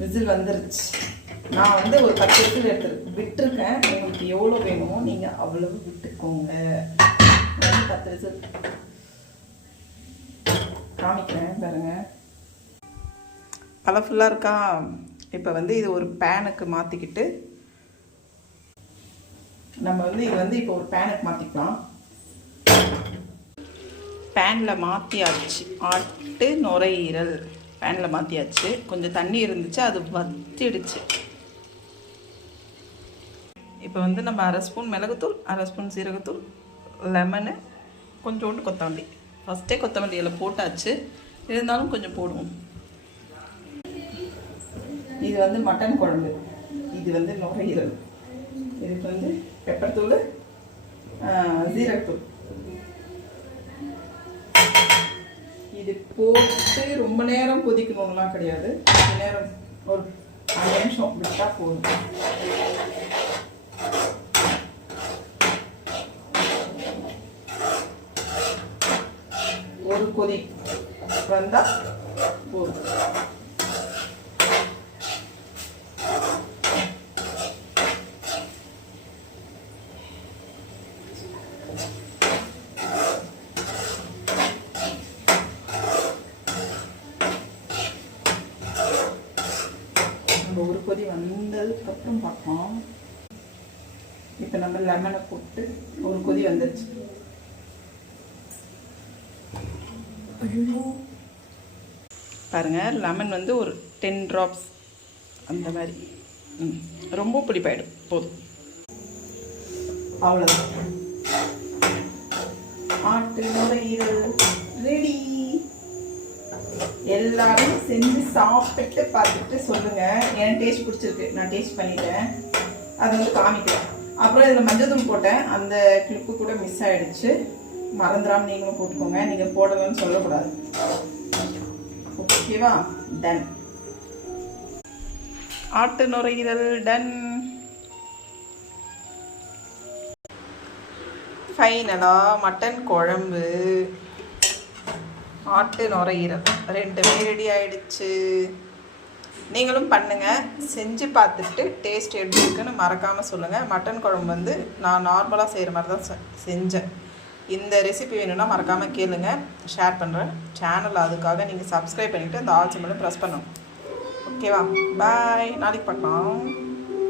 Whistle வந்துருச்சு. நான் வந்து ஒரு 10 விசில் விட்டுருக்கேன். உங்களுக்கு எவ்வளோ வேணுமோ நீங்கள் அவ்வளவு விட்டுக்கோங்க. 10 விசில் காமிக்கிறேன் பாருங்க. கலர்ஃபுல்லாக இருக்கா? இப்போ வந்து இது ஒரு பேனுக்கு மாற்றிக்கிட்டு நம்ம வந்து இது வந்து இப்போ ஒரு பேனுக்கு மாற்றிக்கலாம். பேனில் மாற்றியாச்சு. ஆட்டு நுரையீரல் பேனில் மாற்றியாச்சு. கொஞ்சம் தண்ணி இருந்துச்சு, அது வத்திடுச்சு. இப்போ வந்து நம்ம 1/2 ஸ்பூன் மிளகுத்தூள், 1/2 ஸ்பூன் சீரகத்தூள், லெமனு, கொஞ்சோண்டு கொத்தமல்லி. ஃபஸ்ட்டே கொத்தமல்லி இலை போட்டாச்சு, இருந்தாலும் கொஞ்சம் போடுவோம். இது வந்து மட்டன் குழம்பு, இது வந்து நுரையீரல். இதுக்கு வந்து பெப்பர் தூள், ஜீரகத்தூள். இது போட்டு ரொம்ப நேரம் கொதிக்கணும்லாம் கிடையாது. கொஞ்ச நேரம் ஒரு 5 நிமிஷம் விட்டால் போதும். ஒரு கொதி வந்தால் போதும். ஒரு கொதி வந்ததுக்கப்புறம் பார்ப்போம். இப்போ நம்ம லெமனை போட்டு ஒரு கொதி வந்துடுச்சு. பாருங்கள், லெமன் வந்து ஒரு 10 ட்ராப்ஸ் அந்த மாதிரி. ரொம்ப பிடிப்பாயிடும், போதும். அவ்வளோதான். ஆட்டு நுரையீரல் ரெடி. எல்லாரும் செஞ்சு சாப்பிட்டு பார்த்துட்டு சொல்லுங்கள். என் டேஸ்ட் பிடிச்சிருக்கு, நான் டேஸ்ட் பண்ணிட்டேன், அதை வந்து காமிக்கிறேன். அப்புறம் இதில் மஞ்சள் தூள் போட்டேன், அந்த கிளிப்பு கூட மிஸ் ஆகிடுச்சு. மறந்துடாமல் நீங்களும் போட்டுக்கோங்க. நீங்கள் போடலன்னு சொல்லக்கூடாது, ஓகேவா? டன். ஆட்டு நுரையீரல் டன். ஃபைனலாக மட்டன் குழம்பு, ஆட்டு நுரையீரல் ரெண்டுமே ரெடி ஆகிடுச்சு. நீங்களும் பண்ணுங்கள், செஞ்சு பார்த்துட்டு டேஸ்ட் எப்படி இருக்குன்னு மறக்காமல் சொல்லுங்கள். மட்டன் குழம்பு வந்து நான் நார்மலாக செய்கிற மாதிரி தான் செஞ்சேன். இந்த ரெசிபி வேணும்னா மறக்காமல் கேளுங்க, ஷேர் பண்ணுறேன். சேனல் அதுக்காக நீங்கள் சப்ஸ்கிரைப் பண்ணிவிட்டு அந்த ஆல் சிம்பிளும் ப்ரெஸ் பண்ணணும், ஓகேவா? பாய், நாளைக்கு பார்க்கலாம்.